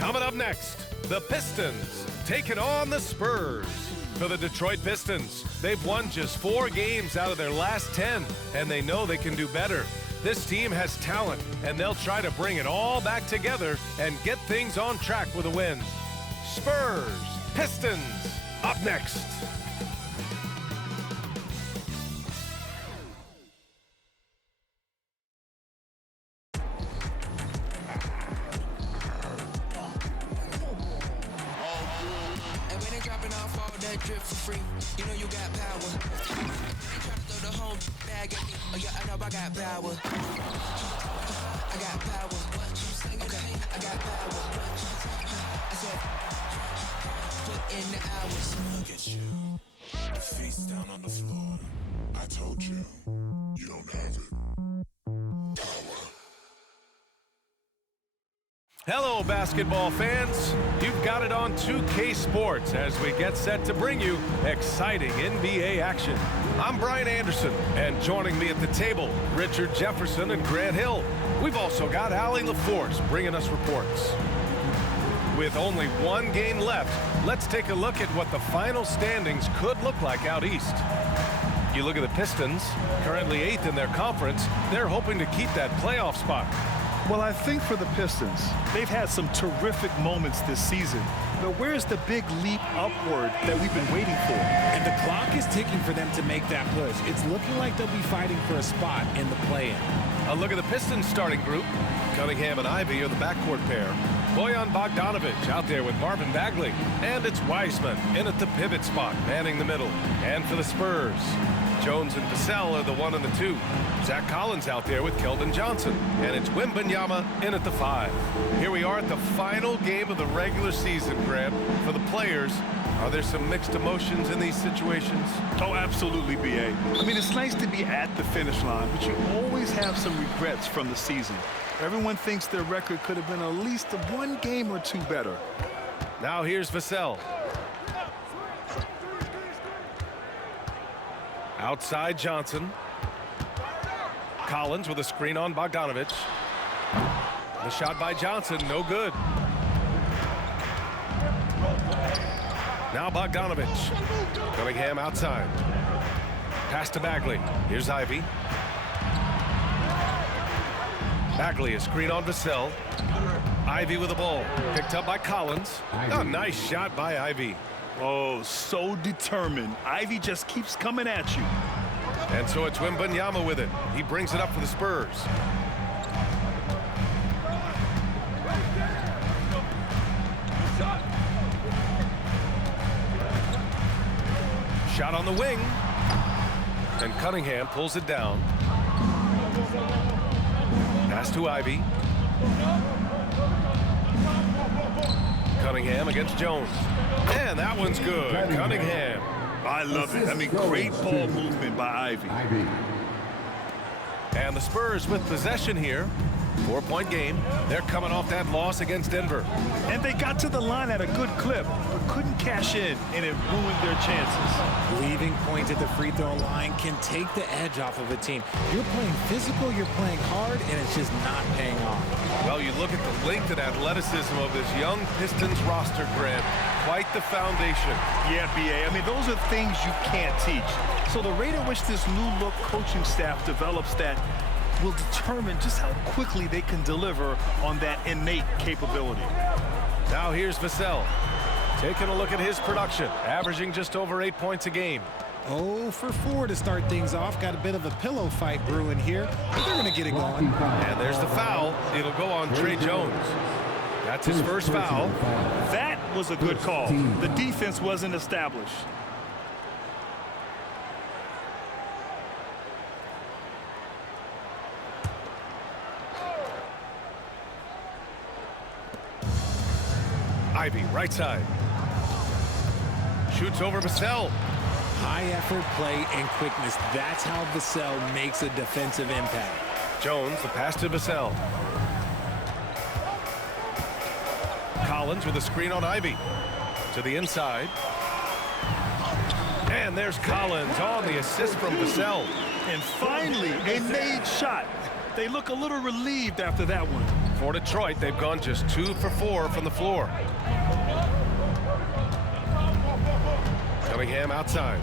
Coming up next, the Pistons taking on the Spurs. For the Detroit Pistons, they've won just 4 games out of their last 10, and they know they can do better. This team has talent, and they'll try to bring it all back together and get things on track with a win. Spurs, Pistons, up next. Drip for free, you know you got power. They try to throw the whole bag at me. Oh yeah, I know I got power. I got power. Okay, I got power. I said, put in the hours. Look at you, face down on the floor. I told you, you don't have it. Hello, basketball fans. You've got it on 2K Sports as we get set to bring you exciting NBA action. I'm Brian Anderson, and joining me at the table, Richard Jefferson and Grant Hill. We've also got Allie LaForce bringing us reports. With only 1 game left, let's take a look at what the final standings could look like out east. You look at the Pistons, currently 8th in their conference. They're hoping to keep that playoff spot. Well, I think for the Pistons, they've had some terrific moments this season. But where's the big leap upward that we've been waiting for? And the clock is ticking for them to make that push. It's looking like they'll be fighting for a spot in the play-in. A look at the Pistons starting group. Cunningham and Ivy are the backcourt pair. Bojan Bogdanovic out there with Marvin Bagley. And it's Wiseman in at the pivot spot, manning the middle. And for the Spurs, Jones and Vassell are the 1 and the 2. Zach Collins out there with Keldon Johnson. And it's Wembanyama in at the 5. Here we are at the final game of the regular season, Grant. For the players, are there some mixed emotions in these situations? Oh, absolutely, B.A. I mean, it's nice to be at the finish line, but you always have some regrets from the season. Everyone thinks their record could have been at least 1 game or 2 better. Now here's Vassell. Outside Johnson. Collins with a screen on Bogdanovic. The shot by Johnson, no good. Now Bogdanovic. Cunningham outside. Pass to Bagley. Here's Ivy. Bagley, a screen on Vassell. Ivy with the ball. Picked up by Collins. A nice shot by Ivy. Oh, so determined. Ivy just keeps coming at you. And so it's Wembanyama with it. He brings it up for the Spurs. Shot on the wing. And Cunningham pulls it down. Pass to Ivy. Cunningham against Jones. And that one's good. Cunningham. I love it. I mean, great ball movement by Ivy. And the Spurs with possession here. 4-point game. They're coming off that loss against Denver. And they got to the line at a good clip, but couldn't cash in, and it ruined their chances. Leaving point at the free throw line can take the edge off of a team. You're playing physical, you're playing hard, and it's just not paying off. Well, you look at the length and athleticism of this young Pistons roster, Grant. Quite the foundation. Yeah, B.A. I mean, those are things you can't teach. So the rate at which this new-look coaching staff develops that will determine just how quickly they can deliver on that innate capability. Now here's Vassell. Taking a look at his production, averaging just over 8 points a game. 0 for 4 to start things off. Got a bit of a pillow fight brewing here, but they're going to get it going. And there's the foul. It'll go on Trey Jones. That's his first foul. That was a good call. The defense wasn't established. Ivy, right side. Shoots over Vassell. High effort play and quickness. That's how Vassell makes a defensive impact. Jones, the pass to Vassell. Collins with a screen on Ivy. To the inside. And there's Collins on the assist from Vassell. And finally, a made shot. They look a little relieved after that one. For Detroit, they've gone just 2 for 4 from the floor. Cunningham outside.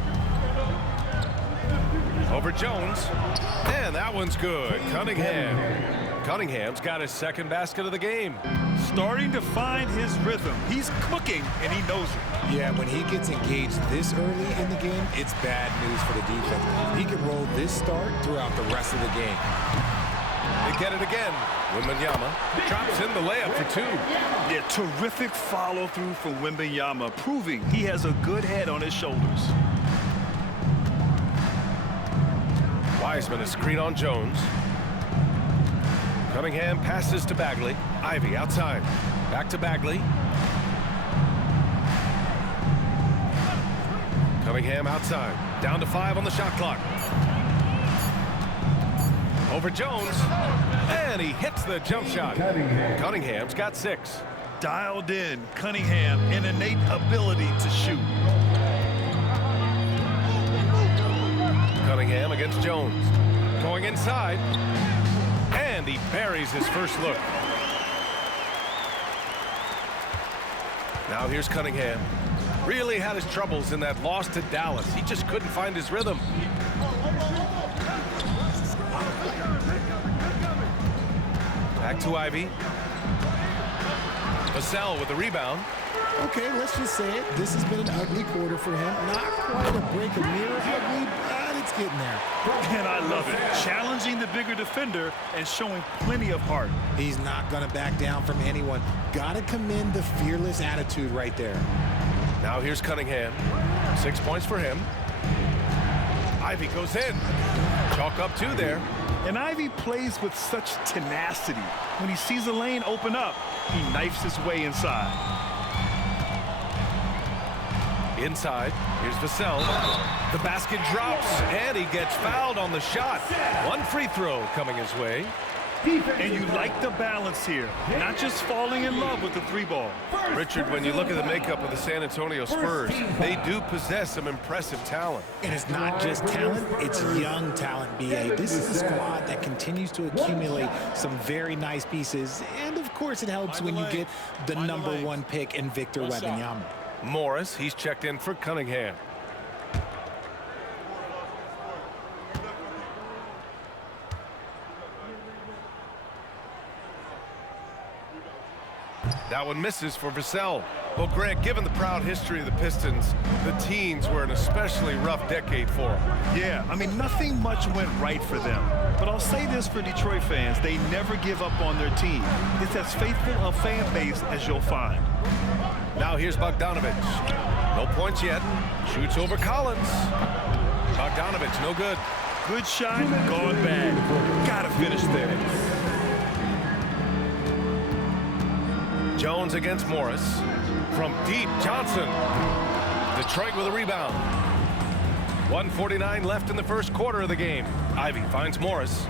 Over Jones. And that one's good. Cunningham's got his second basket of the game. Starting to find his rhythm. He's cooking, and he knows it. Yeah, when he gets engaged this early in the game, it's bad news for the defense. He can roll this start throughout the rest of the game. They get it again. Wembanyama drops in the layup for 2. Yeah, terrific follow-through from Wembanyama, proving he has a good head on his shoulders. Wiseman, a screen on Jones. Cunningham passes to Bagley. Ivy outside. Back to Bagley. Cunningham outside. Down to 5 on the shot clock. Over Jones. And he hits the jump shot. Cunningham's got 6. Dialed in, Cunningham, an innate ability to shoot. Cunningham against Jones. Going inside. And he buries his first look. Now here's Cunningham. Really had his troubles in that loss to Dallas. He just couldn't find his rhythm. Back to Ivy. Vassell with the rebound. Okay, let's just say it. This has been an ugly quarter for him. Not quite a break a mirror ugly, but it's getting there. And I love it. Challenging the bigger defender and showing plenty of heart. He's not going to back down from anyone. Got to commend the fearless attitude right there. Now here's Cunningham. 6 points for him. Ivy goes in. Chalk up 2 there. And Ivy plays with such tenacity. When he sees a lane open up, he knifes his way inside. Inside, here's Vassell. The basket drops, and he gets fouled on the shot. 1 free throw coming his way. And you like the balance here, not just falling in love with the 3-ball. Richard, when you look at the makeup of the San Antonio Spurs, they do possess some impressive talent. And it's not just talent, it's young talent, B.A. This is a squad that continues to accumulate some very nice pieces. And, of course, it helps when you get the #1 pick in Victor Wembanyama. Morris, he's checked in for Cunningham. That one misses for Vassell. Well, Grant, given the proud history of the Pistons, the teens were an especially rough decade for them. Yeah, I mean, nothing much went right for them. But I'll say this for Detroit fans, they never give up on their team. It's as faithful a fan base as you'll find. Now here's Bogdanovich. No points yet. Shoots over Collins. Bogdanovich, no good. Good shot, gone bad. Gotta finish there. Jones against Morris. From deep, Johnson. Detroit with a rebound. 1:49 left in the first quarter of the game. Ivy finds Morris.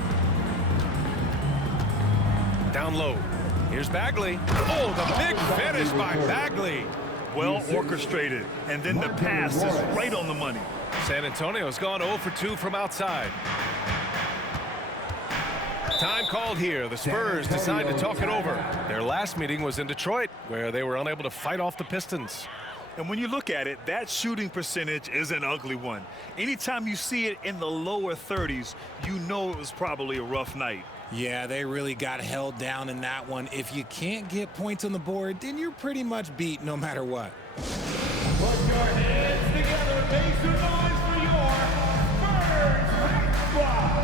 Down low. Here's Bagley. Oh, the big finish by Bagley. Well orchestrated. And then the pass is right on the money. San Antonio's gone 0 for 2 from outside. Time called here. The Spurs decide to talk it over. Their last meeting was in Detroit, where they were unable to fight off the Pistons. And when you look at it, that shooting percentage is an ugly one. Anytime you see it in the lower 30s, you know it was probably a rough night. Yeah, they really got held down in that one. If you can't get points on the board, then you're pretty much beat no matter what. Put your hands together, make some noise for your Spurs squad.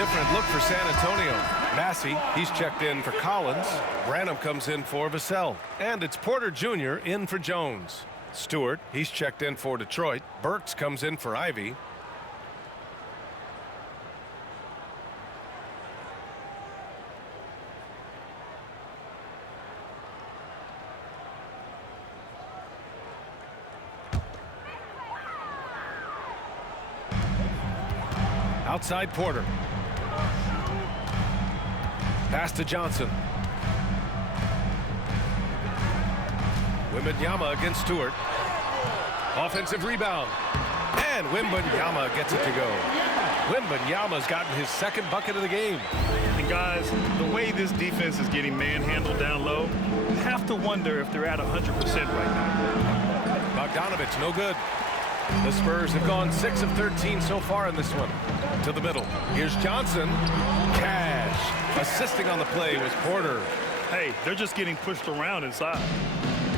Different look for San Antonio. Massey, he's checked in for Collins. Branham comes in for Vassell. And it's Porter Jr. in for Jones. Stewart, he's checked in for Detroit. Burks comes in for Ivy. Outside Porter. Pass to Johnson. Wembanyama against Stewart. Offensive rebound. And Wembanyama gets it to go. Wembanyama's gotten his second bucket of the game. And guys, the way this defense is getting manhandled down low, you have to wonder if they're at 100% right now. Bogdanovich, no good. The Spurs have gone 6 of 13 so far in this one. To the middle. Here's Johnson. Cash. Assisting on the play was Porter. Hey, they're just getting pushed around inside.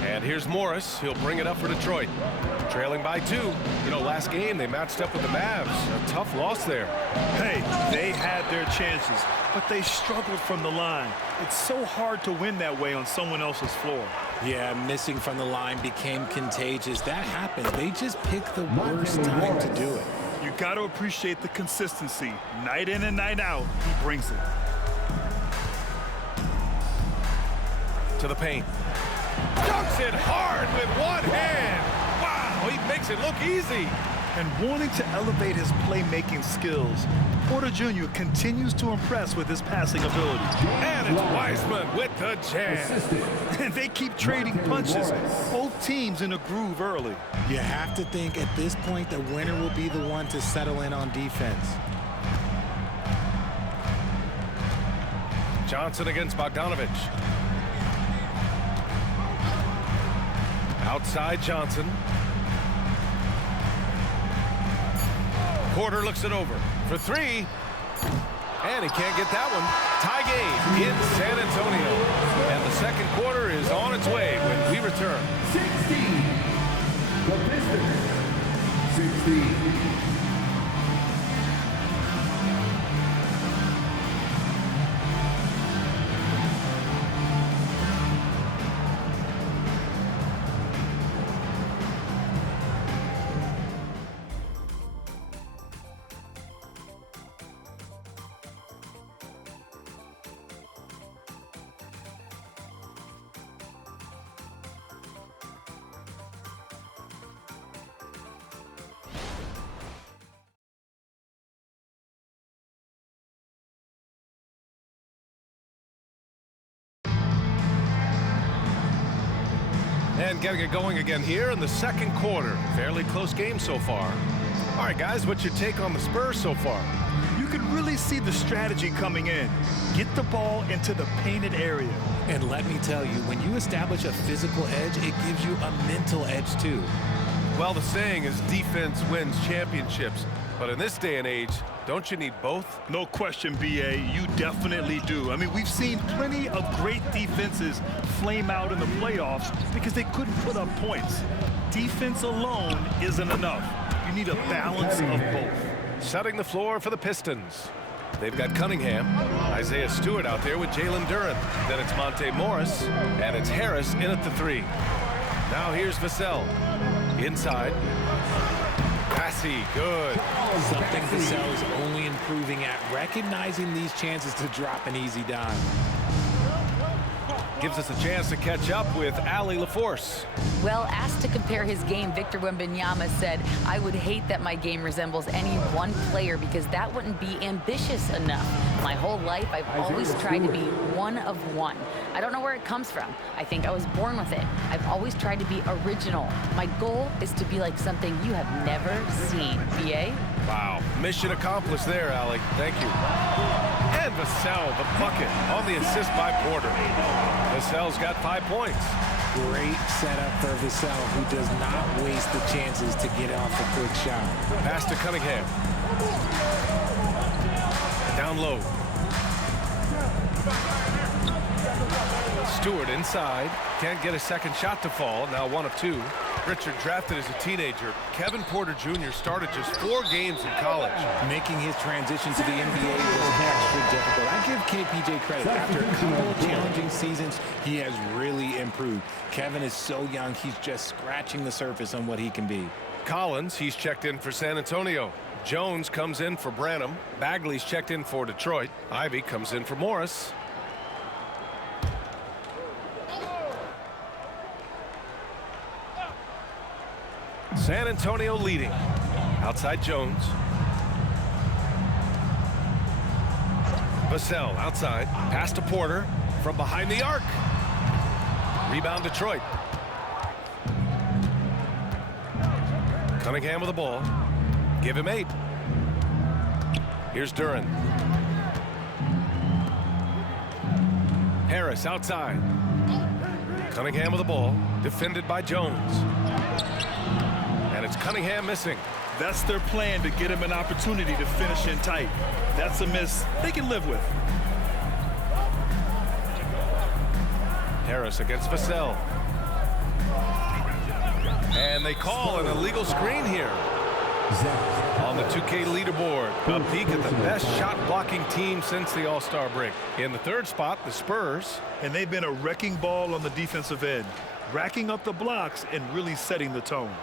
And here's Morris. He'll bring it up for Detroit. Trailing by 2. You know, last game they matched up with the Mavs. A tough loss there. Hey, they had their chances, but they struggled from the line. It's so hard to win that way on someone else's floor. Yeah, missing from the line became contagious. That happens. They just picked the worst time to do it. You got to appreciate the consistency. Night in and night out, he brings it. To the paint. Dunks it hard with one hand. Wow, he makes it look easy. And wanting to elevate his playmaking skills, Porter Jr. continues to impress with his passing ability. And it's Wiseman with the jam. And they keep trading punches. Both teams in a groove early. You have to think at this point the winner will be the one to settle in on defense. Johnson against Bogdanovich. Outside Johnson. Porter looks it over for 3. And he can't get that one. Tie game in San Antonio. And the second quarter is on its way when we return. 16. The Pistons. 16. And getting it going again here in the second quarter. Fairly close game so far. All right, guys, what's your take on the Spurs so far? You can really see the strategy coming in. Get the ball into the painted area. And let me tell you, when you establish a physical edge, it gives you a mental edge too. Well, the saying is defense wins championships. But in this day and age, don't you need both? No question, B.A., you definitely do. I mean, we've seen plenty of great defenses flame out in the playoffs because they couldn't put up points. Defense alone isn't enough. You need a balance of both. Setting the floor for the Pistons. They've got Cunningham, Isaiah Stewart out there with Jalen Duren. Then it's Monte Morris, and it's Harris in at the 3. Now here's Vassell. Inside. Passy, good. Something Vassell is only improving at, recognizing these chances to drop an easy dime. Gives us a chance to catch up with Allie LaForce. Well, asked to compare his game, Victor Wembanyama said, "I would hate that my game resembles any one player because that wouldn't be ambitious enough. My whole life, I've always tried to be one of one. I don't know where it comes from. I think I was born with it. I've always tried to be original. My goal is to be like something you have never seen." B.A.? Wow, mission accomplished there, Allie. Thank you. And Vassell, the bucket on the assist by Porter. Vassell's got 5 points. Great setup for Vassell, who does not waste the chances to get off a quick shot. Pass to Cunningham. Down low. Stewart inside. Can't get a second shot to fall. Now 1 of 2. Richard drafted as a teenager. Kevin Porter Jr. started just 4 games in college. Making his transition to the NBA was extra difficult. I give KPJ credit. After a couple of challenging seasons, he has really improved. Kevin is so young, he's just scratching the surface on what he can be. Collins, he's checked in for San Antonio. Jones comes in for Branham. Bagley's checked in for Detroit. Ivy comes in for Morris. San Antonio leading. Outside Jones. Vassell outside. Pass to Porter from behind the arc. Rebound Detroit. Cunningham with the ball. Give him 8. Here's Duren. Harris outside. Cunningham with the ball. Defended by Jones. And it's Cunningham missing. That's their plan, to get him an opportunity to finish in tight. That's a miss they can live with. Harris against Vassell. And they call an illegal screen here. On the 2K leaderboard, a peek at the best shot blocking team since the All-Star break. In the 3rd spot, the Spurs. And they've been a wrecking ball on the defensive end, racking up the blocks and really setting the tone.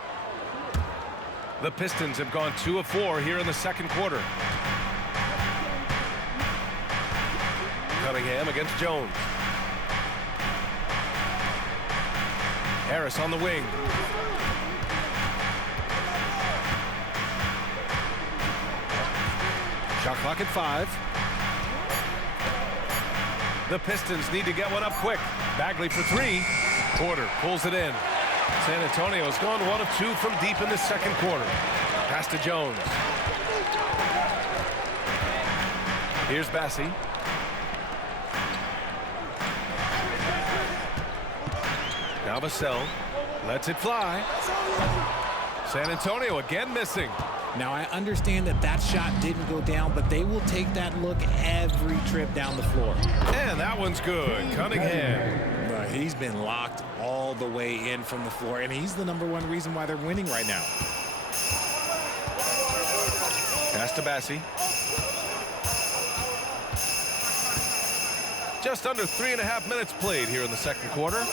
The Pistons have gone 2 of 4 here in the 2nd quarter. Cunningham against Jones. Harris on the wing. Shot clock at 5. The Pistons need to get one up quick. Bagley for 3. Porter pulls it in. San Antonio's gone 1 of 2 from deep in the 2nd quarter. Pass to Jones. Here's Bassey. Now Vassell lets it fly. San Antonio again missing. Now, I understand that that shot didn't go down, but they will take that look every trip down the floor. And that one's good. Cunningham. He's been locked all the way in from the floor, and he's the #1 reason why they're winning right now. Pass to Bassey. Just under 3.5 minutes played here in the 2nd quarter.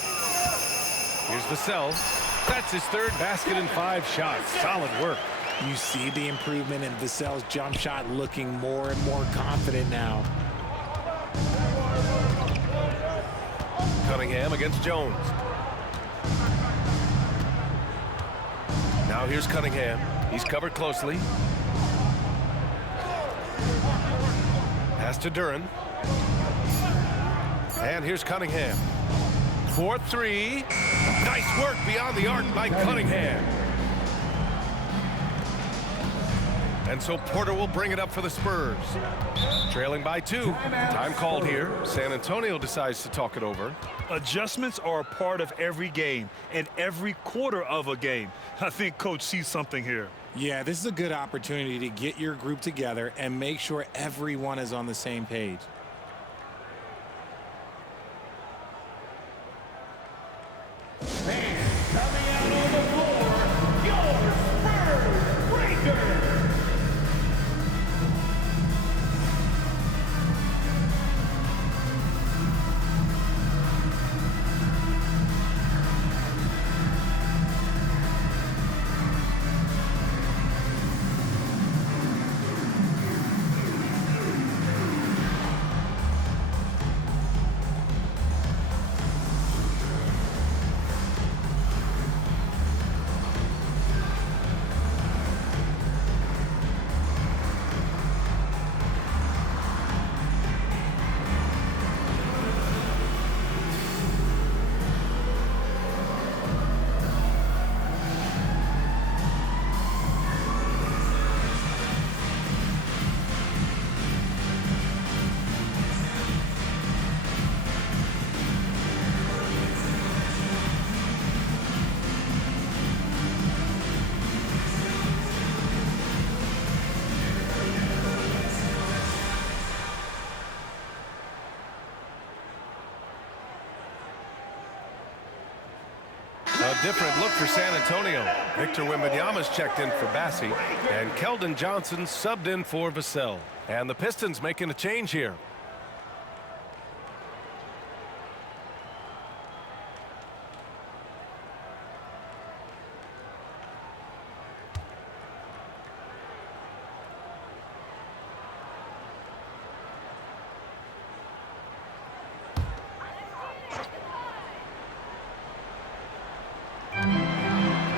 Here's Vassell. That's his 3rd basket in 5 shots. Solid work. You see the improvement in Vassell's jump shot, looking more and more confident now. Cunningham against Jones. Now here's Cunningham. He's covered closely. Pass to Duren. And here's Cunningham. 4-3. Nice work beyond the arc by Cunningham. And so Porter will bring it up for the Spurs. Trailing by 2. Time called here. San Antonio decides to talk it over. Adjustments are a part of every game and every quarter of a game. I think Coach sees something here. Yeah, this is a good opportunity to get your group together and make sure everyone is on the same page. Coming out on the floor, your Spurs Breakers. A different look for San Antonio. Victor Wembanyama's checked in for Bassi, and Keldon Johnson subbed in for Vassell. And the Pistons making a change here.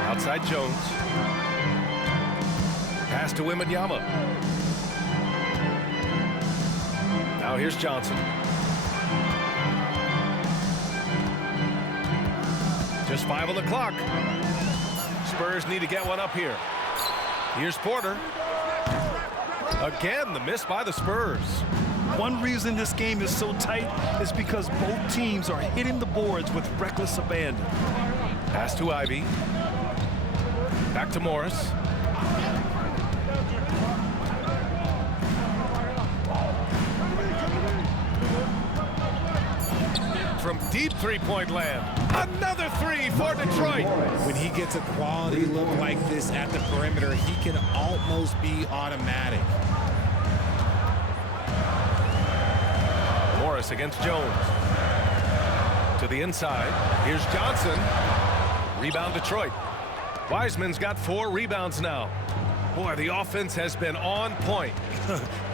Outside Jones. Pass to Wembanyama. Now here's Johnson. Just 5 on the clock. Spurs need to get one up here. Here's Porter. Again, the miss by the Spurs. One reason this game is so tight is because both teams are hitting the boards with reckless abandon. Pass to Ivy. Back to Morris. From deep three-point land. Another three for Detroit. When he gets a quality look like this at the perimeter, he can almost be automatic. Morris against Jones. To the inside. Here's Johnson. Rebound Detroit. Wiseman's got 4 rebounds now. Boy, the offense has been on point.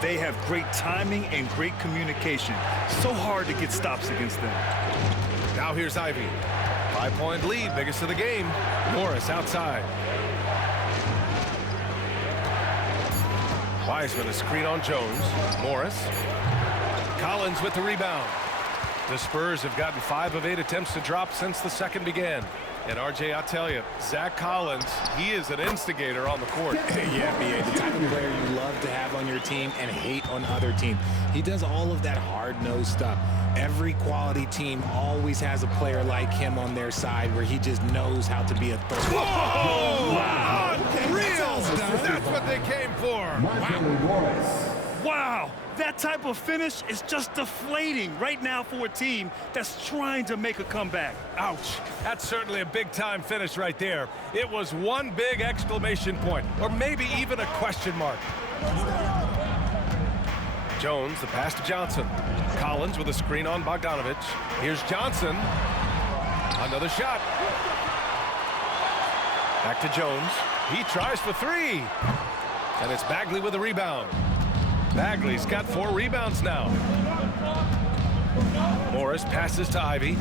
They have great timing and great communication. So hard to get stops against them. Now here's Ivy. 5-point lead, biggest of the game. Morris outside. Wiseman a screen on Jones. Morris. Collins with the rebound. The Spurs have gotten 5 of 8 attempts to drop since the second began. And RJ, I'll tell you, Zach Collins, he is an instigator on the court. Yeah, B.A., the type of player you love to have on your team and hate on other teams. He does all of that hard-nosed stuff. Every quality team always has a player like him on their side where he just knows how to be a threat. Whoa! Wow. Unreal! That's what they came for. Wow, that type of finish is just deflating right now for a team that's trying to make a comeback. Ouch. That's certainly a big-time finish right there. It was one big exclamation point, or maybe even a question mark. Jones, the pass to Johnson. Collins with a screen on Bogdanovich. Here's Johnson. Another shot. Back to Jones. He tries for 3. And it's Bagley with a rebound. Bagley's got 4 rebounds now. Morris passes to Ivy.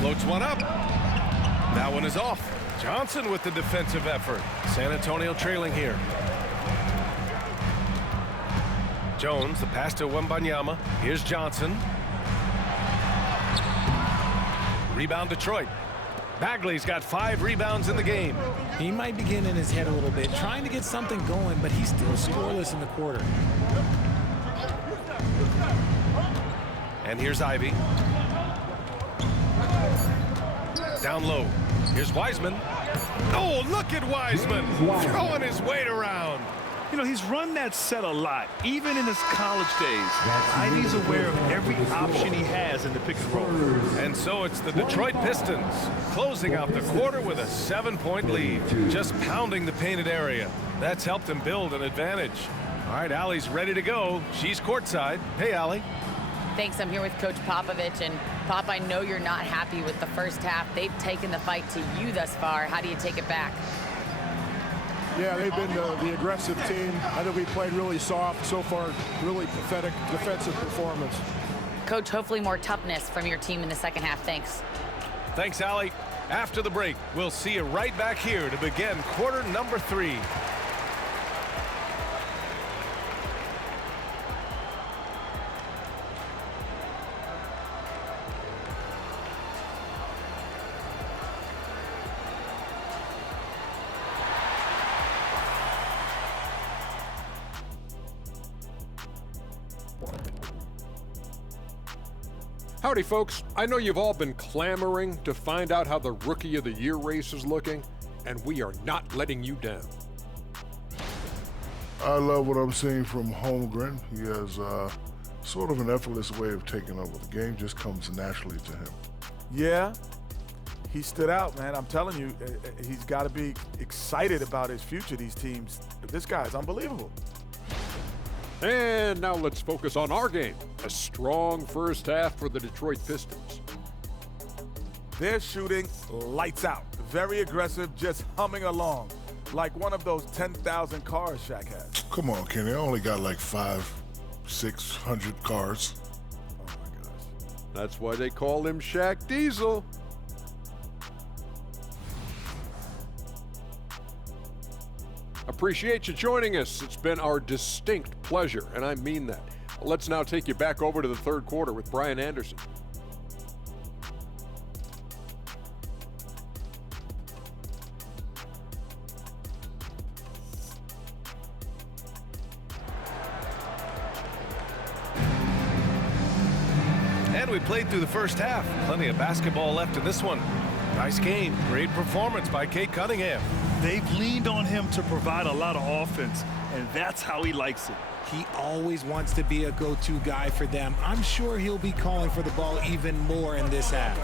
Floats one up. That one is off. Johnson with the defensive effort. San Antonio trailing here. Jones, the pass to Wembanyama. Here's Johnson. Rebound Detroit. Bagley's got 5 rebounds in the game. He might be getting in his head a little bit, trying to get something going, but he's still scoreless in the quarter. And here's Ivy. Down low. Here's Wiseman. Oh, look at Wiseman throwing his weight around. You know, he's run that set a lot, even in his college days. Ivy's aware of every option he has in the pick and roll. And so it's the Detroit Pistons closing out the quarter with a 7-point lead, just pounding the painted area. That's helped them build an advantage. All right, Allie's ready to go. She's courtside. Hey, Allie. Thanks. I'm here with Coach Popovich. And, Pop, I know you're not happy with the first half. They've taken the fight to you thus far. How do you take it back? Yeah, they've been the aggressive team. I think we played really soft so far. Really pathetic defensive performance. Coach, hopefully more toughness from your team in the second half. Thanks. Thanks, Allie. After the break, we'll see you right back here to begin quarter number 3. Howdy, folks. I know you've all been clamoring to find out how the Rookie of the Year race is looking, and we are not letting you down. I love what I'm seeing from Holmgren. He has sort of an effortless way of taking over the game, just comes naturally to him. Yeah, he stood out, man. I'm telling you, he's got to be excited about his future, these teams. This guy is unbelievable. And now let's focus on our game. A strong first half for the Detroit Pistons. They're shooting lights out. Very aggressive, just humming along. Like one of those 10,000 cars Shaq has. Come on, Kenny. I only got like 500-600 cars. Oh, my gosh. That's why they call him Shaq Diesel. Appreciate you joining us. It's been our distinct pleasure, and I mean that. Let's now take you back over to the third quarter with Brian Anderson. And we played through the first half. Plenty of basketball left in this one. Nice game. Great performance by Cade Cunningham. They've leaned on him to provide a lot of offense, and that's how he likes it. He always wants to be a go-to guy for them. I'm sure he'll be calling for the ball even more in this half.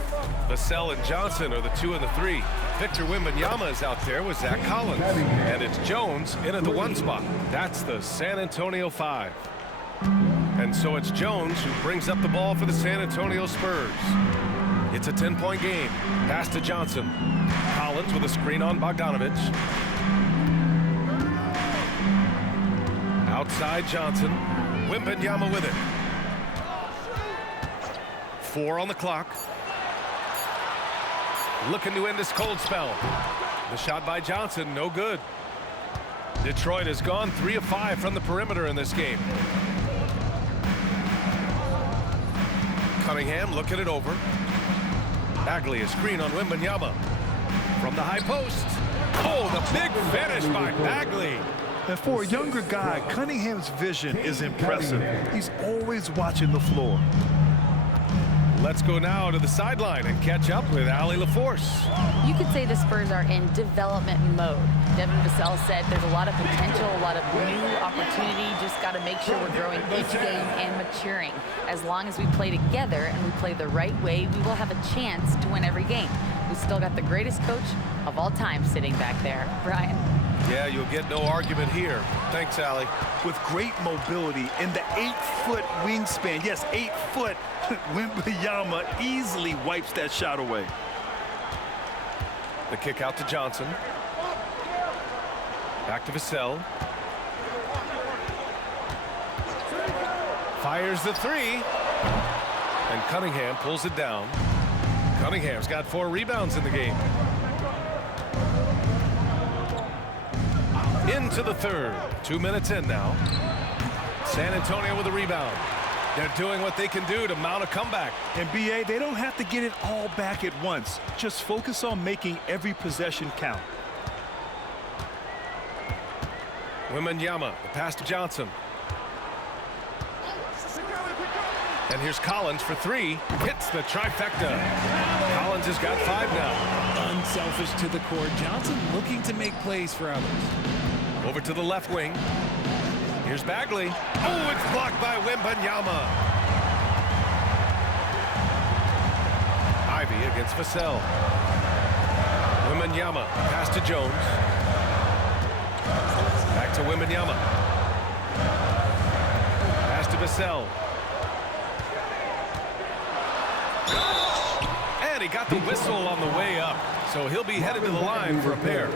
Vassell and Johnson are the 2 and the 3. Victor Wembanyama is out there with Zach Collins. And it's Jones in at the 1 spot. That's the San Antonio 5. And so it's Jones who brings up the ball for the San Antonio Spurs. It's a 10-point game. Pass to Johnson. Collins with a screen on Bogdanovich. Outside Johnson. Wembanyama with it. 4 on the clock. Looking to end this cold spell. The shot by Johnson, no good. Detroit has gone 3 of 5 from the perimeter in this game. Cunningham looking it over. Bagley, a screen on Wembanyama. From the high post. Oh, the big finish by Bagley. And for a younger guy, Cunningham's vision is impressive. He's always watching the floor. Let's go now to the sideline and catch up with Allie LaForce. You could say the Spurs are in development mode. Devin Vassell said there's a lot of potential, a lot of new opportunity. Just got to make sure we're growing each game and maturing. As long as we play together and we play the right way, we will have a chance to win every game. We still got the greatest coach of all time sitting back there. Brian? Yeah, you'll get no argument here. Thanks, Allie. With great mobility and the 8-foot wingspan, yes, 8 foot, Wembanyama easily wipes that shot away. The kick out to Johnson. Back to Vassell. Fires the 3. And Cunningham pulls it down. Cunningham's got 4 rebounds in the game. Into the third. 2 minutes in now. San Antonio with a rebound. They're doing what they can do to mount a comeback. And BA, they don't have to get it all back at once. Just focus on making every possession count. Wembanyama, the pass to Johnson. And here's Collins for 3. Hits the trifecta. Collins has got 5 now. Unselfish to the core. Johnson looking to make plays for others. Over to the left wing. Here's Bagley. Oh, it's blocked by Wembanyama. Ivy against Vassell. Wembanyama, pass to Jones. Back to Wembanyama. Pass to Vassell. And he got the whistle on the way up. So he'll be headed to the line for a pair.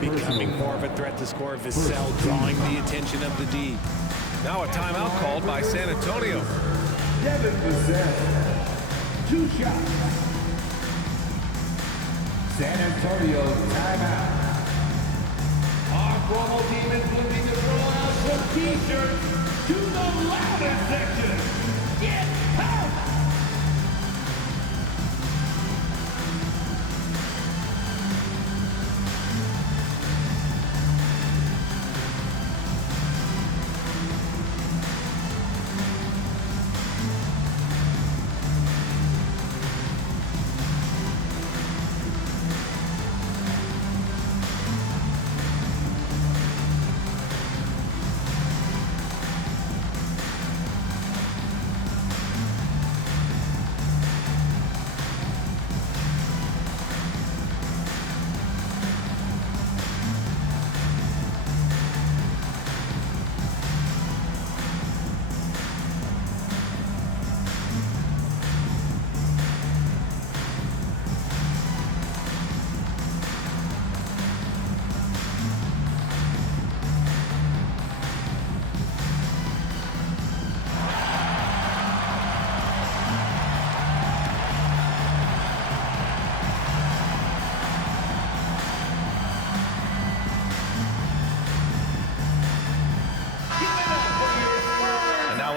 Becoming more of a threat to score. Vassell drawing the attention of the D. Now a timeout called by San Antonio. Devin Vassell. 2 shots. San Antonio timeout. Our promo team is looking to throw out some t-shirts to the ladder section. Get out!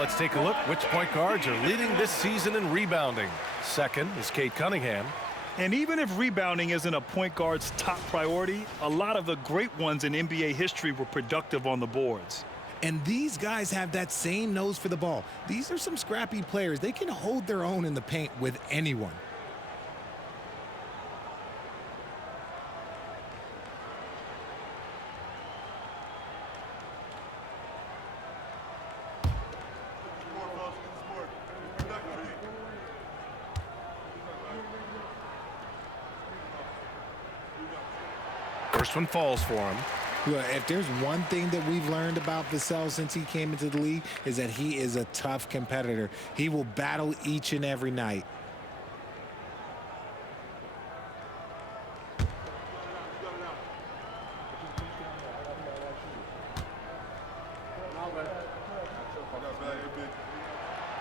Now let's take a look which point guards are leading this season in rebounding. Second is Cade Cunningham. And even if rebounding isn't a point guard's top priority, a lot of the great ones in NBA history were productive on the boards. And these guys have that same nose for the ball. These are some scrappy players. They can hold their own in the paint with anyone. First one falls for him. Well, if there's one thing that we've learned about Vassell since he came into the league is that he is a tough competitor. He will battle each and every night.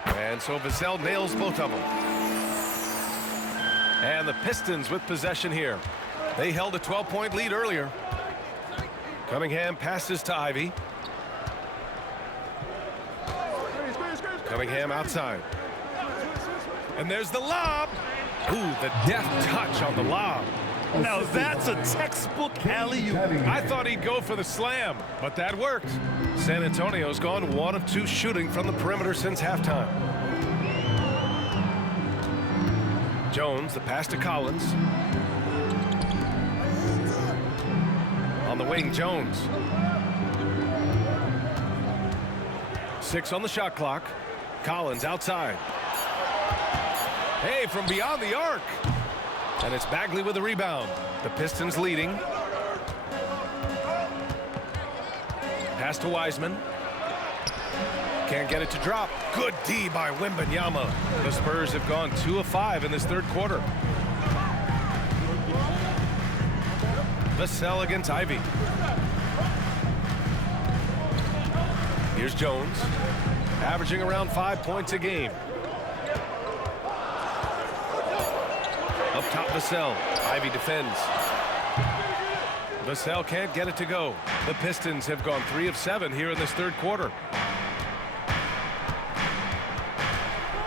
And so Vassell nails both of them. And the Pistons with possession here. They held a 12-point lead earlier. Cunningham passes to Ivy. Cunningham outside. And there's the lob. Ooh, the deft touch on the lob. Now that's a textbook alley-oop. I thought he'd go for the slam, but that worked. San Antonio's gone 1 of 2 shooting from the perimeter since halftime. Jones, the pass to Collins. On the wing, Jones. 6 on the shot clock. Collins outside. Hey, from beyond the arc. And it's Bagley with the rebound. The Pistons leading. Pass to Wiseman. Can't get it to drop. Good D by Wembanyama. The Spurs have gone 2 of 5 in this third quarter. Vassell against Ivy. Here's Jones, averaging around 5 points a game. Up top, Vassell. Ivy defends. Vassell can't get it to go. The Pistons have gone 3 of 7 here in this third quarter.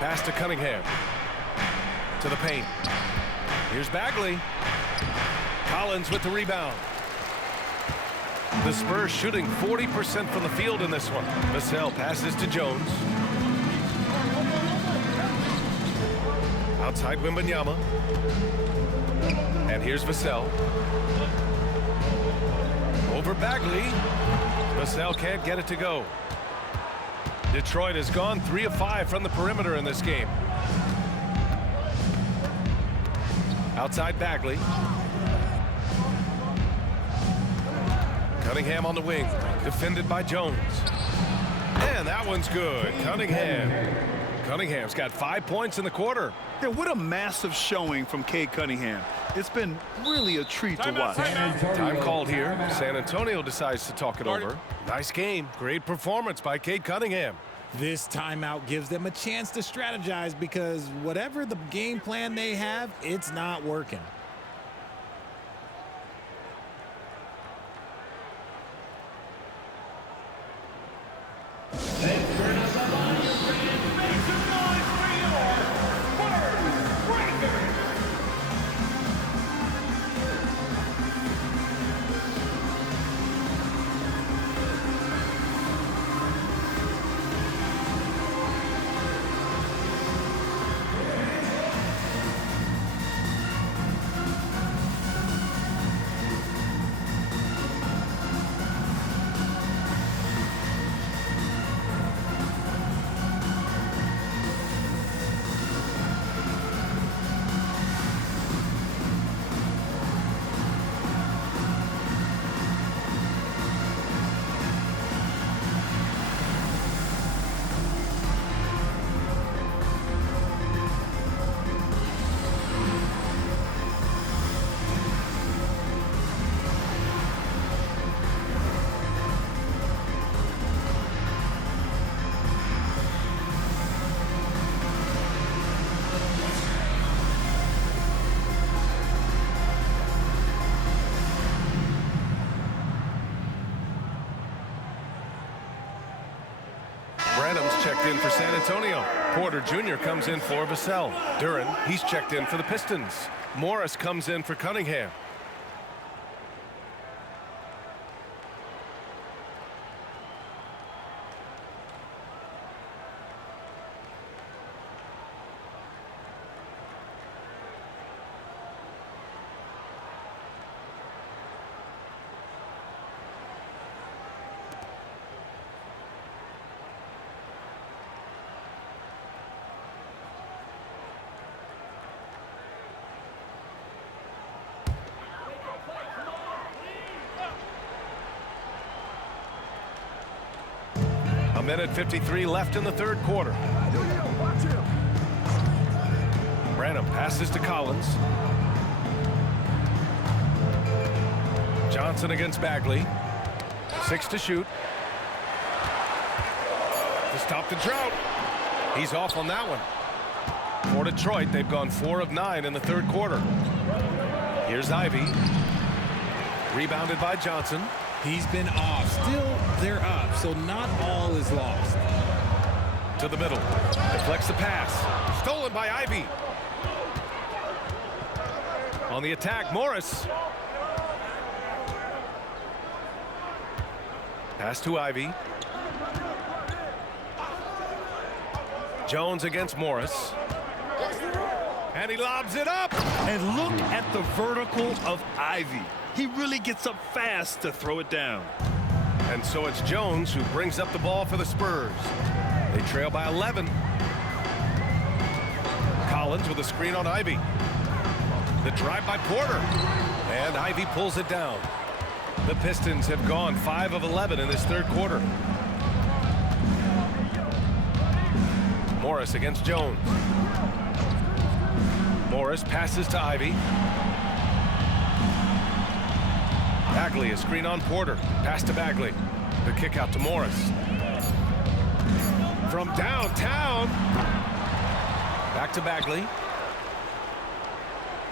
Pass to Cunningham. To the paint. Here's Bagley. Collins with the rebound. The Spurs shooting 40% from the field in this one. Vassell passes to Jones. Outside Wembanyama. And here's Vassell. Over Bagley. Vassell can't get it to go. Detroit has gone 3 of 5 from the perimeter in this game. Outside Bagley. Cunningham on the wing, defended by Jones. And that one's good. Cunningham's got 5 points in the quarter. Yeah, what a massive showing from Cade Cunningham. It's been really a treat to watch. Time called here. San Antonio decides to talk it over. Nice game. Great performance by Cade Cunningham. This timeout gives them a chance to strategize because whatever the game plan they have, it's not working. Branham's checked in for San Antonio. Porter Jr. comes in for Vassell. Duren, he's checked in for the Pistons. Morris comes in for Cunningham. A minute 53 left in the third quarter. Branham passes to Collins. Johnson against Bagley. 6 to shoot. To stop the drought. He's off on that one. For Detroit, they've gone 4 of 9 in the third quarter. Here's Ivy. Rebounded by Johnson. He's been off. Still, they're up, so not all is lost. To the middle. Deflects the pass. Stolen by Ivy. On the attack, Morris. Pass to Ivy. Jones against Morris. And he lobs it up. And look at the vertical of Ivy. He really gets up fast to throw it down. And so it's Jones who brings up the ball for the Spurs. They trail by 11. Collins with a screen on Ivy. The drive by Porter. And Ivy pulls it down. The Pistons have gone 5 of 11 in this third quarter. Morris against Jones. Morris passes to Ivy. Bagley, a screen on Porter. Pass to Bagley. The kick out to Morris. From downtown. Back to Bagley.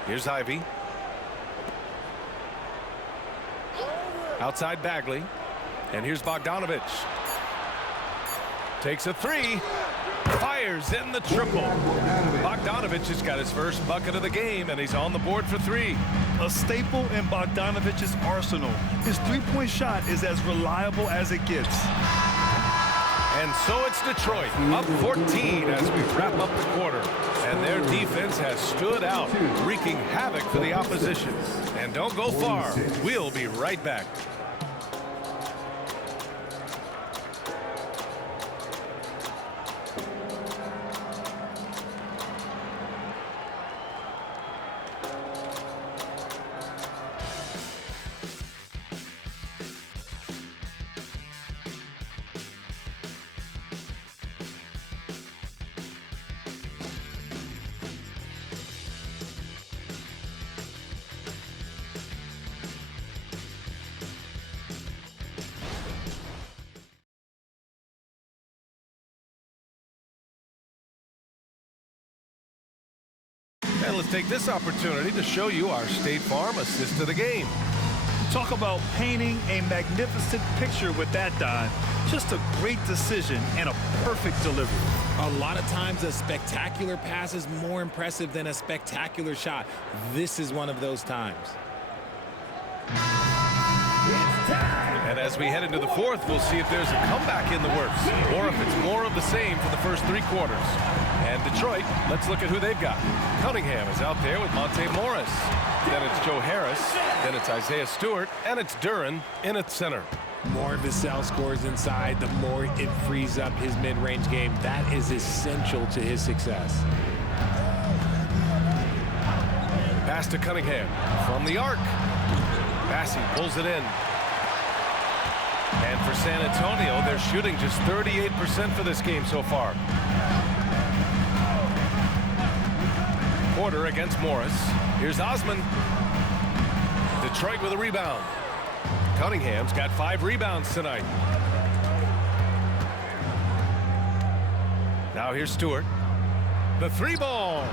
Here's Ivy. Outside Bagley. And here's Bogdanovich. Takes a 3. Fires in the triple. Bogdanovich has got his first bucket of the game, and he's on the board for 3. A staple in Bogdanovich's arsenal. His three-point shot is as reliable as it gets. And so it's Detroit, up 14 as we wrap up the quarter. And their defense has stood out, wreaking havoc for the opposition. And don't go far. We'll be right back. And let's take this opportunity to show you our State Farm assist to the game. Talk about painting a magnificent picture with that dive. Just a great decision and a perfect delivery. A lot of times a spectacular pass is more impressive than a spectacular shot. This is one of those times. And as we head into the fourth, we'll see if there's a comeback in the works or if it's more of the same for the first 3 quarters. And Detroit, let's look at who they've got. Cunningham is out there with Monte Morris. Then it's Joe Harris. Then it's Isaiah Stewart. And it's Duren in at center. More Vassell scores inside, the more it frees up his mid-range game. That is essential to his success. Pass to Cunningham from the arc. Bassey pulls it in. And for San Antonio, they're shooting just 38% for this game so far. Porter against Morris. Here's Osman. Detroit with a rebound. Cunningham's got 5 rebounds tonight. Now here's Stewart. The 3-ball.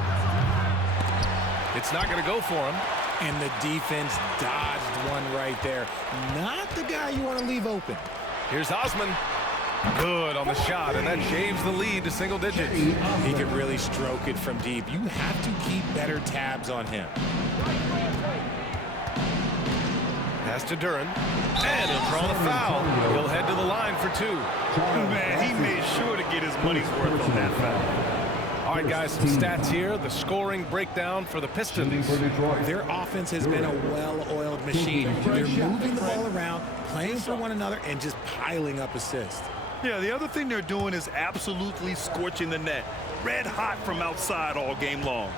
It's not going to go for him. And the defense dodged one right there. Not the guy you want to leave open. Here's Osman. Good on the shot, and that shaves the lead to single digits. He can really stroke it from deep. You have to keep better tabs on him. Pass to Duren, and he'll draw the foul. He'll head to the line for 2. Man, he made sure to get his money's worth on that foul. All right, guys, some stats here. The scoring breakdown for the Pistons. Their offense has been a well-oiled machine. They're moving the ball around, playing for one another, and just piling up assists. Yeah, the other thing they're doing is absolutely scorching the net. Red hot from outside all game long.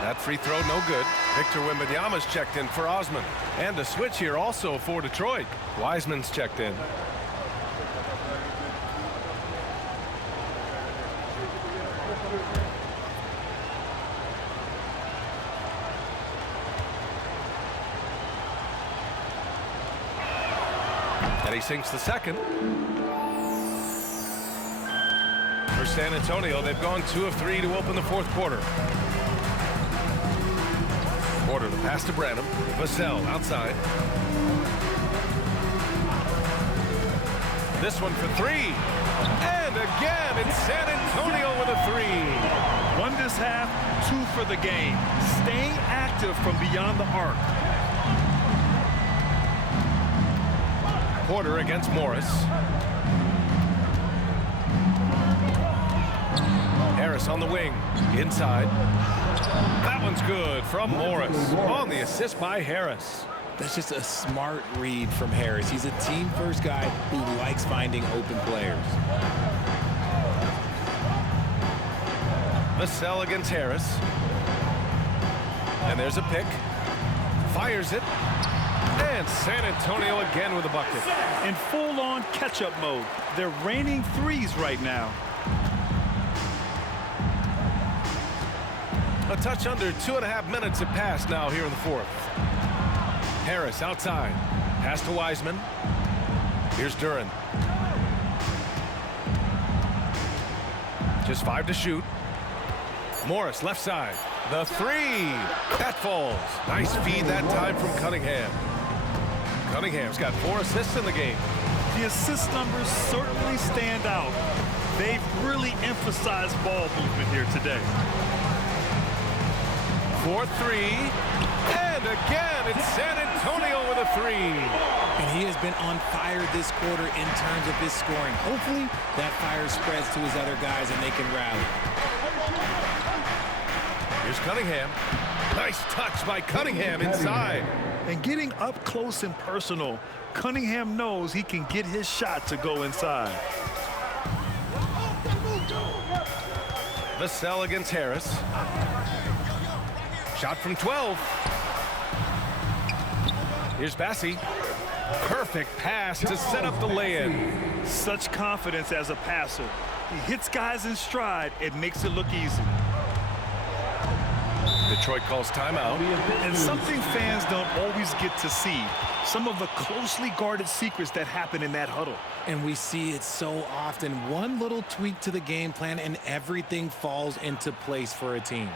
That free throw, no good. Victor Wembanyama's checked in for Osman. And a switch here also for Detroit. Wiseman's checked in. And he sinks the second. For San Antonio, they've gone 2 of 3 to open the fourth quarter. Porter, the pass to Branham. Vassell outside. This one for 3. And again, it's San Antonio with a 3. 1 this half, 2 for the game. Staying active from beyond the arc. Porter against Morris. Harris on the wing. Inside. That one's good from Morris on the assist by Harris. That's just a smart read from Harris. He's a team-first guy who likes finding open players. Vassell against Harris. And there's a pick. Fires it. And San Antonio again with a bucket. In full-on catch-up mode. They're raining threes right now. A touch under 2.5 minutes have passed now here in the fourth. Harris outside. Pass to Wiseman. Here's Duren. Just 5 to shoot. Morris left side. The 3. That falls. Nice feed that time from Cunningham. Cunningham's got 4 assists in the game. The assist numbers certainly stand out. They've really emphasized ball movement here today. 4-3. And again, it's San Antonio with a 3. And he has been on fire this quarter in terms of his scoring. Hopefully, that fire spreads to his other guys and they can rally. Here's Cunningham. Nice touch by Cunningham inside. And getting up close and personal, Cunningham knows he can get his shot to go inside. Vassell against Harris. Shot from 12. Here's Bassey. Perfect pass to set up the lay-in. Such confidence as a passer. He hits guys in stride. It makes it look easy. Detroit calls timeout. And something fans don't always get to see. Some of the closely guarded secrets that happen in that huddle. And we see it so often. One little tweak to the game plan and everything falls into place for a team.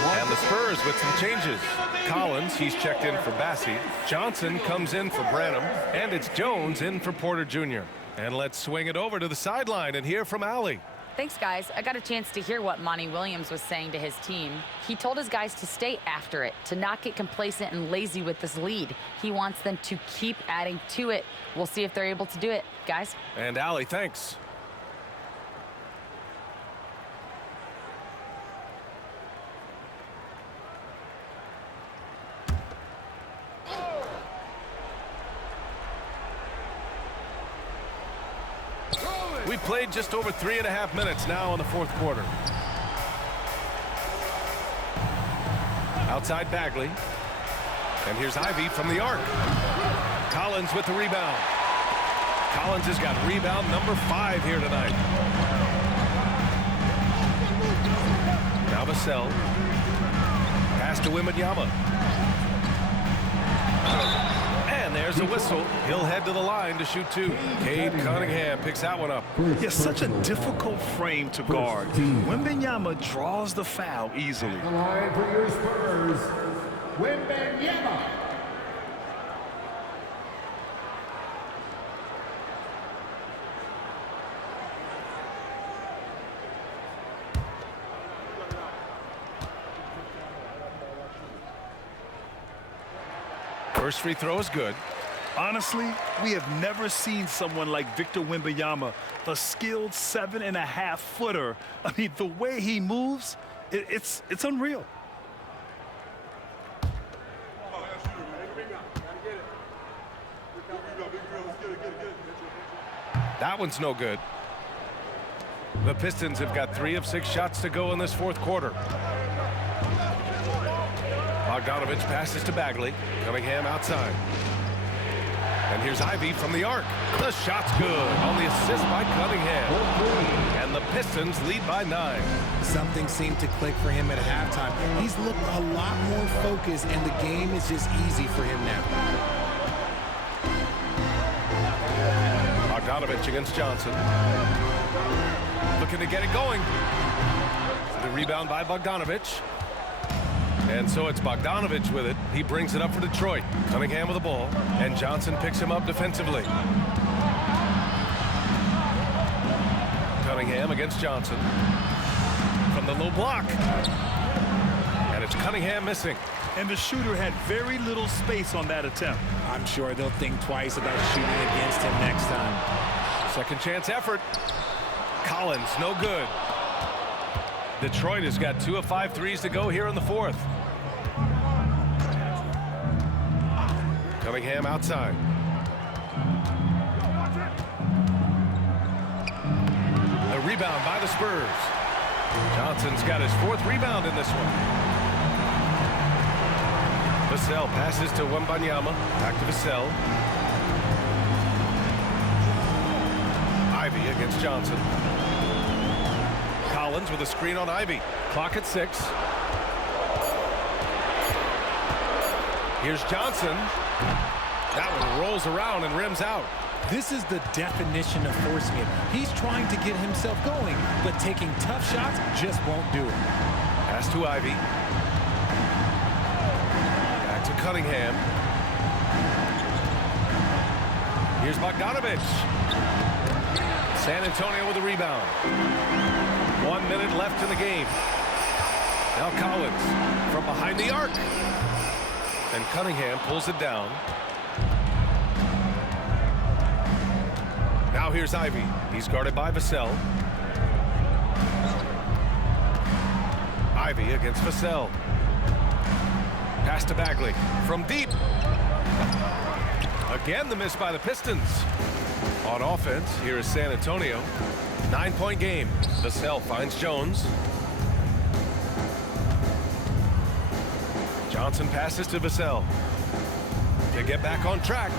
And the Spurs with some changes. Collins, he's checked in for Bassie. Johnson comes in for Branham. And it's Jones in for Porter Jr. And let's swing it over to the sideline and hear from Allie. Thanks, guys. I got a chance to hear what Monty Williams was saying to his team. He told his guys to stay after it, to not get complacent and lazy with this lead. He wants them to keep adding to it. We'll see if they're able to do it, guys. And Allie, thanks. We've played just over 3.5 minutes now in the fourth quarter. Outside Bagley. And here's Ivy from the arc. Collins with the rebound. Collins has got rebound number 5 here tonight. Now Vassell. Pass to Wembanyama. And there's a whistle. He'll head to the line to shoot 2. Cade Cunningham picks that one up. It's such a difficult frame to guard. Wembanyama draws the foul easily. The line for your Spurs, Wembanyama. First free throw is good. Honestly, we have never seen someone like Victor Wembanyama, a skilled 7.5-footer. I mean, the way he moves, it's unreal. That one's no good. The Pistons have got 3 of 6 shots to go in this fourth quarter. Bogdanovich passes to Bagley. Cunningham outside. And here's Ivy from the arc. The shot's good on the assist by Cunningham. And the Pistons lead by 9. Something seemed to click for him at halftime. He's looked a lot more focused, and the game is just easy for him now. Bogdanovich against Johnson. Looking to get it going. The rebound by Bogdanovich. And so it's Bogdanovich with it. He brings it up for Detroit. Cunningham with the ball. And Johnson picks him up defensively. Cunningham against Johnson. From the low block. And it's Cunningham missing. And the shooter had very little space on that attempt. I'm sure they'll think twice about shooting against him next time. Second chance effort. Collins, no good. Detroit has got 2 of 5 threes to go here in the fourth. Cunningham outside. A rebound by the Spurs. Johnson's got his 4th rebound in this one. Vassell passes to Wembanyama. Back to Vassell. Ivy against Johnson. Collins with a screen on Ivy. Clock at 6. Here's Johnson. That one rolls around and rims out. This is the definition of forcing it. He's trying to get himself going, but taking tough shots just won't do it. Pass to Ivy. Back to Cunningham. Here's Bogdanovich. San Antonio with a rebound. 1 minute left in the game. Now Collins from behind the arc. And Cunningham pulls it down. Now here's Ivy. He's guarded by Vassell. Ivy against Vassell. Pass to Bagley from deep. Again, the miss by the Pistons. On offense, here is San Antonio. 9-point game. Vassell finds Jones. Johnson passes to Vassell. To get back on track.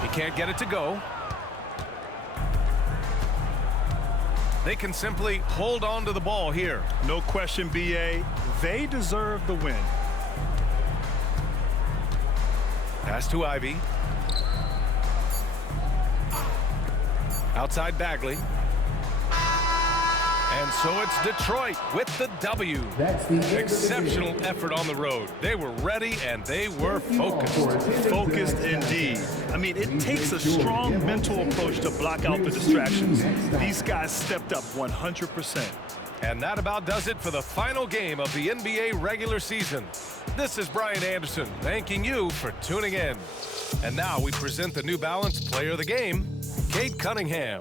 He can't get it to go. They can simply hold on to the ball here. No question, B.A. They deserve the win. Pass to Ivy. Outside Bagley. And so it's Detroit with the W. Exceptional effort on the road. They were ready and they were focused. Focused indeed. I mean, it takes a strong mental approach to block out the distractions. These guys stepped up 100%. And that about does it for the final game of the NBA regular season. This is Brian Anderson thanking you for tuning in. And now we present the New Balance Player of the Game, Cade Cunningham.